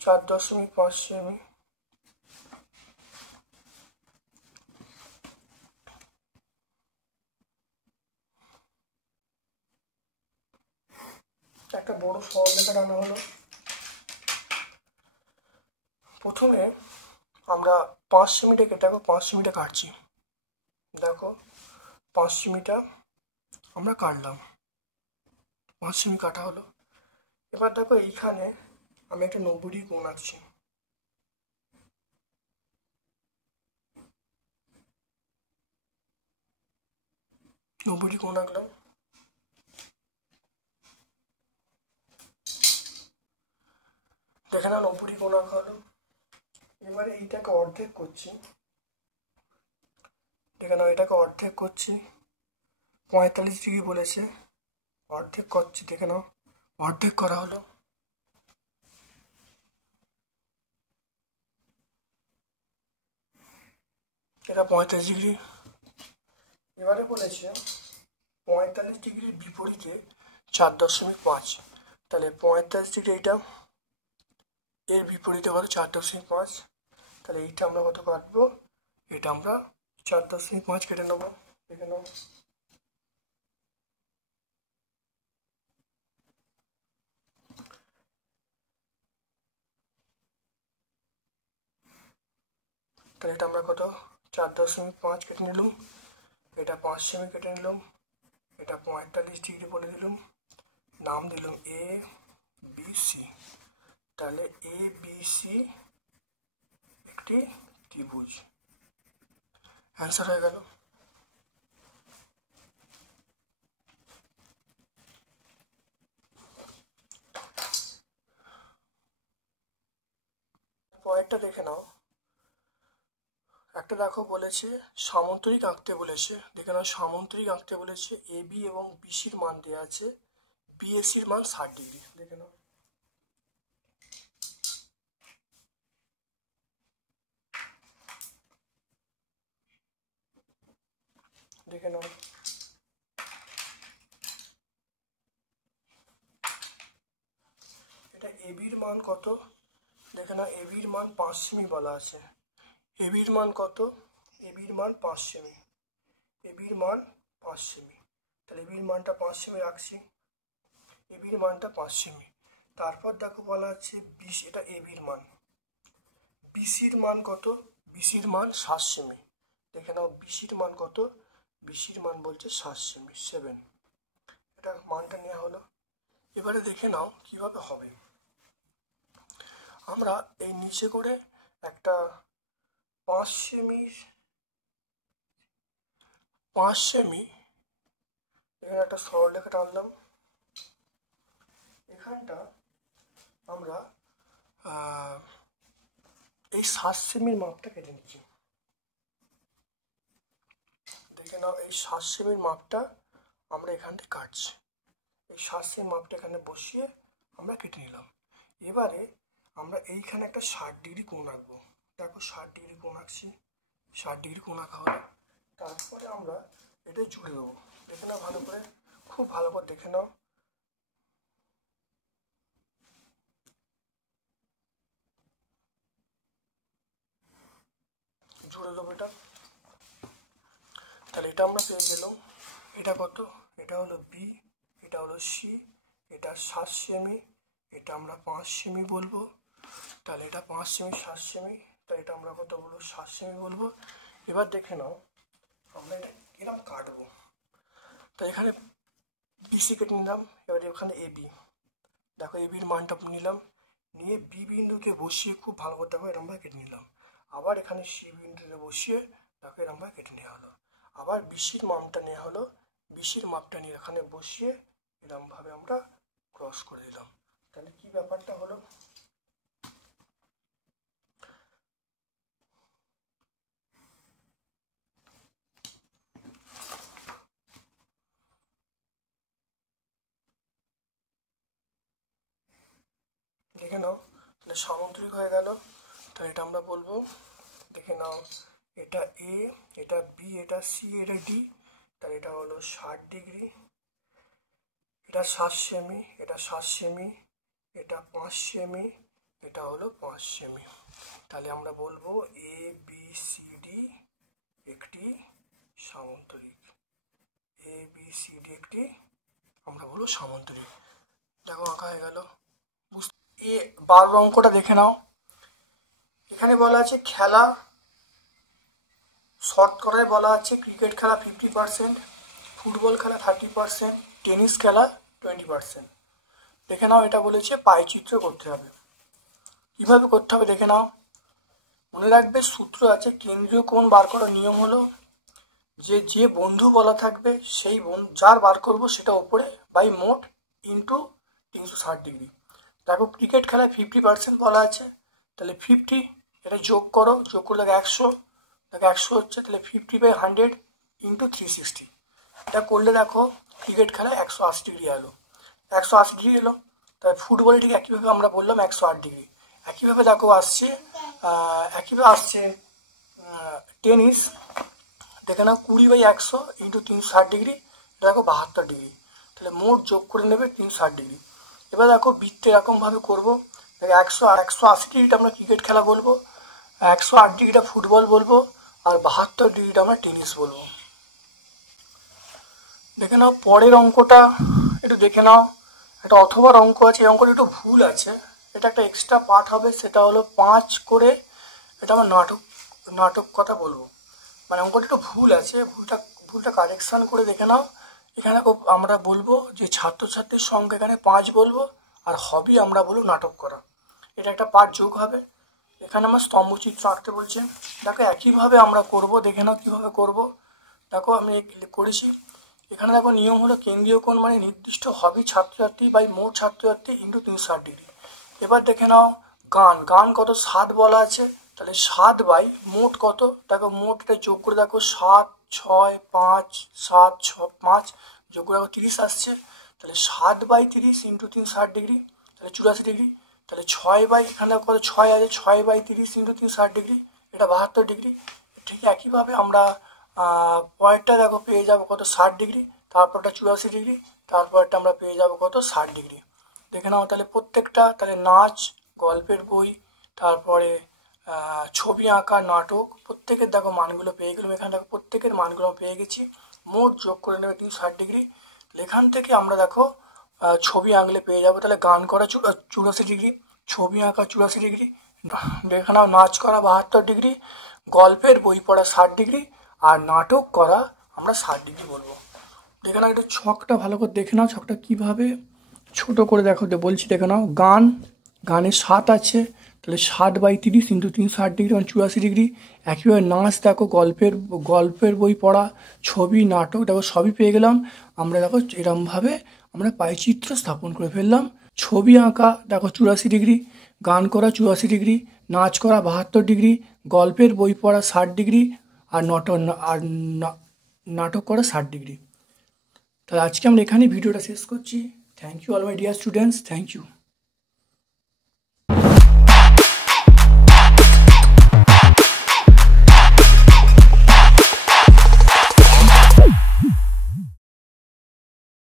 চার দশমিক পাঁচ সেমি, একটা বড় সরলরেখা টানা হলো। প্রথমে আমরা 5 সেমিটা কেটে, দেখো 5 সেমিটা কাটছি, দেখো 5 সেমিটা আমরা কাটলাম, 5 সেমি কাটা হলো। এবার দেখো এইখানে আমি একটা 90 ডিগ্রি কোণ আঁকছি, নব্বই কোণ আঁকলাম। দেখে না 90 কোণ আঁকা হলো। এবারে এইটাকে অর্ধেক করছি, দেখে নাও এটাকে অর্ধেক করছি, 45 ডিগ্রি বলেছে, অর্ধেক করছি, দেখে নাও অর্ধেক করা হলো। এটা 45 ডিগ্রি। এবারে বলেছে 45 ডিগ্রির বিপরীতে 4.5, তাহলে 45 ডিগ্রি এইটা, এর বিপরীতে কত 4.5, তাহলে এইটা আমরা কত কাটবো, এটা আমরা 4.5 কেটে নেবো, দেখে নাও। তাহলে এটা আমরা কত 4.5 কেটে নিলাম, এটা 5 সেমি কেটে নিলাম, এটা 45 ডিগ্রি বলে দিলাম, নাম দিলাম এ বি সি, তাহলে এ বি সি একটি ত্রিভুজ, অ্যান্সার হয়ে গেল। পরেরটা দেখে নাও, একটা দেখো বলেছে সামন্তরিক আঁকতে বলেছে, দেখে নাও সামন্তরিক আঁকতে বলেছে, এবি এবং বিসির মান দেওয়া আছে, বিএসির মান 60 ডিগ্রি। দেখে নাও, দেখে নাও এটা এবির মান কত, দেখে নাও এবির মান 5 সেমি বলা আছে। এবির মান কত, এবির মান 5 সেমি, এবির মান 5 সেমি, তাহলে এবির মানটা 5 সেমি রাখছি, এবির মানটা 5 সেমি। তারপর দেখো বলা আছে এটা এবির মান, বিসির মান কত, বিসির মান 7 সেমি। দেখে নাও বিসির মান কত, বিসির মান বলছে 7 সেমি, 7, এটা মানটা নেওয়া হলো। এবারে দেখে নাও কিভাবে হবে। আমরা এই নিচে করে একটা 5 সেমি এখানে একটা সরলরেখা টানলাম, এখানটা আমরা এই 7 সেমির মাপটা কেটে নিচ্ছি। দেখে নাও এই 7 সেমির মাপটা আমরা এখান থেকে কাটছি, এই 7 সেমি মাপটা এখানে বসিয়ে আমরা কেটে নিলাম। এবারে আমরা এইখানে একটা 60 ডিগ্রি কোণ আঁকবো, দেখো 60 ডিগ্রি কোণ আঁকছি, 60 ডিগ্রি কোণ আঁকা হলো। তারপরে আমরা এটা জুড়ে দেবো, দেখে নাও ভালো করে, খুব ভালো করে দেখে নাও, জুড়ে দেবো এটা। তাহলে এটা আমরা পেয়ে গেলাম, এটা কত, এটা হলো বি, এটা হলো সি, এটা 7 সেমি, এটা আমরা 5 সেমি বলবো, তাহলে এটা 5 সেমি 7 সেমি, তাহলে এটা আমরা কত বলবো 7 সেমি বলবো। এবার দেখে নাও আমরা এটা কিরকম কাটবো, তো এখানে বিসি কেটে নিলাম, এবার এখানে এবি, দেখো এবির মানটা নিলাম, নিয়ে বি বিন্দুকে বসিয়ে খুব ভালো করতে হবে এরমভাবে কেটে নিলাম। আবার এখানে সি বিন্দুতে বসিয়ে দেখো এরমভাবে কেটে নেওয়া হলো। আবার বিসির মাপটা নেওয়া হলো, বিসির মাপটা নিয়ে এখানে বসিয়ে এরমভাবে আমরা ক্রস করে দিলাম। তাহলে কি ব্যাপারটা হলো, দেখে নাও, তাহলে সামুদ্রিক হয়ে গেল। তাহলে এটা আমরা বলবো, দেখে নাও এটা এ, এটা বি, এটা সি, এটা ডি, তাহলে এটা হলো 60 ডিগ্রি, এটা 7 সেমি, এটা 7 সেমি, এটা 5 সেমি, এটা হলো 5 সেমি। তাহলে আমরা বলবো এ বি সি ডি একটি সামন্তরিক, এ বি সি ডি একটি আমরা বলবো সামন্তরিক। দেখো আঁকা হয়ে গেল। এ 12 অঙ্কটা দেখে নাও, এখানে বলা আছে খেলা শতকরায় বলা আছে ক্রিকেট খেলা 50%, ফুটবল খেলা 30%, টেনিস খেলা 20%। দেখে নাও এটা বলেছে পাইচিত্র করতে হবে, কিভাবে করতে হবে দেখে নাও। মনে রাখবে সূত্র আছে, কেন্দ্রীয় কোণ বার করার নিয়ম হলো যে বন্ধু বলা থাকবে সেই যার বার করবো সেটা ওপরে বাই মোট ইন্টু 360 ডিগ্রি। দেখো ক্রিকেট খেলায় 50% বলা আছে, তাহলে 50 এটা যোগ করো, যোগ করে দেখো 100, দেখো 100 হচ্ছে, তাহলে 50/100 ইন্টু 360, এটা করলে দেখো ক্রিকেট খেলায় 180 ডিগ্রি এলো, 180 ডিগ্রি এলো। তাই ফুটবলে ঠিক একইভাবে আমরা বললাম 108 ডিগ্রি। একইভাবে দেখো আসছে, একইভাবে আসছে টেনিস, দেখে নাও 20/100 ইন্টু 360 ডিগ্রি, দেখো 72 ডিগ্রি, তাহলে মোট যোগ করে নেবে 360 ডিগ্রি। এবার দেখো বৃত্তে এরকমভাবে করবো, দেখো 180 ডিগ্রিটা আমরা ক্রিকেট খেলা বলবো, 108 ডিগ্রিটা ফুটবল বলবো, আর 72 ডিগ্রিটা আমরা টেনিস বলবো। দেখে নাও পরের অঙ্কটা একটু দেখে নাও, একটা অথবার অঙ্ক আছে, এই অঙ্কটা একটু ভুল আছে, এটা একটা এক্সট্রা পার্ট হবে, সেটা হলো 5 করে এটা আমরা নাটক কথা বলবো, মানে অঙ্কটা একটু ভুল আছে, ভুলটা কারেকশান করে দেখে নাও। এখানে আমরা বলবো যে ছাত্রছাত্রীর সংখ্যা এখানে 5 বলবো, আর হবি আমরা বলবো নাটক করা, এটা একটা পার্ট যোগ হবে। এখানে আমার স্তম্ভচিত্র আঁকতে বলছে, দেখো একইভাবে আমরা করব, দেখে নাও কীভাবে করব। দেখো আমি করেছি, এখানে দেখো নিয়ম হলো কেন্দ্রীয় কোণ মানে নির্দিষ্ট হবি ছাত্রছাত্রী বাই মোট ছাত্রছাত্রী ইন্টু 360 ডিগ্রি। এবার দেখে নাও গান গান কত 7 বলা আছে, তাহলে 7 বাই মোট কত, দেখো মোটটা যোগ করে দেখো 7 6 5 7 6 5 যোগ করে দেখো 30 আসছে, তাহলে 7 বাই 30 ইন্টু 3 60 ডিগ্রি, তাহলে 84 ডিগ্রি। তাহলে 6 বাই এখানে কত 6 আছে, 6 বাই 30 ইন্টু 3 60 ডিগ্রি, এটা 72 ডিগ্রি। ঠিক একইভাবে আমরা পরেরটা দেখো পেয়ে যাবো কত 60 ডিগ্রি, তারপরটা 84 ডিগ্রি, তারপরটা আমরা পেয়ে যাবো কত 60 ডিগ্রি। দেখে নাও তাহলে প্রত্যেকটা, তাহলে নাচ, গল্পের বই, তারপরে ছবি আঁকা, নাটক, প্রত্যেকের দেখো মানগুলো পেয়ে গেলাম। এখানে দেখো প্রত্যেকের মানগুলো পেয়ে গেছি, মোট যোগ করে নেবে 360 ডিগ্রি। এখান থেকে আমরা দেখো ছবি আঁকলে পেয়ে যাবো, তাহলে গান করা 84 ডিগ্রি, ছবি আঁকা 84 ডিগ্রি, দেখে নাও নাচ করা 72 ডিগ্রি, গল্পের বই পড়া 60 ডিগ্রি, আর নাটক করা আমরা 60 ডিগ্রি বলবো। দেখে নাও একটু ছকটা ভালো করে দেখে নাও, ছকটা কীভাবে ছোট করে দেখো বলছি, দেখে নাও গানে 7 আছে, তাহলে 7 বাই 30 ইন্টু 3 60 ডিগ্রি মানে 84 ডিগ্রি। একইভাবে নাচ দেখো, গল্পের বই পড়া, ছবি, নাটক দেখো সবই পেয়ে গেলাম আমরা। দেখো এরমভাবে আমরা পাইচিত্র স্থাপন করে ফেললাম। ছবি আঁকা দেখো 84 ডিগ্রি, গান করা 84 ডিগ্রি, নাচ করা 72 ডিগ্রি, গল্পের বই পড়া 60 ডিগ্রি, আর নাটক করা 60 ডিগ্রি। তাহলে আজকে আমরা এখানেই ভিডিওটা শেষ করছি। Thank you all my dear students, thank you.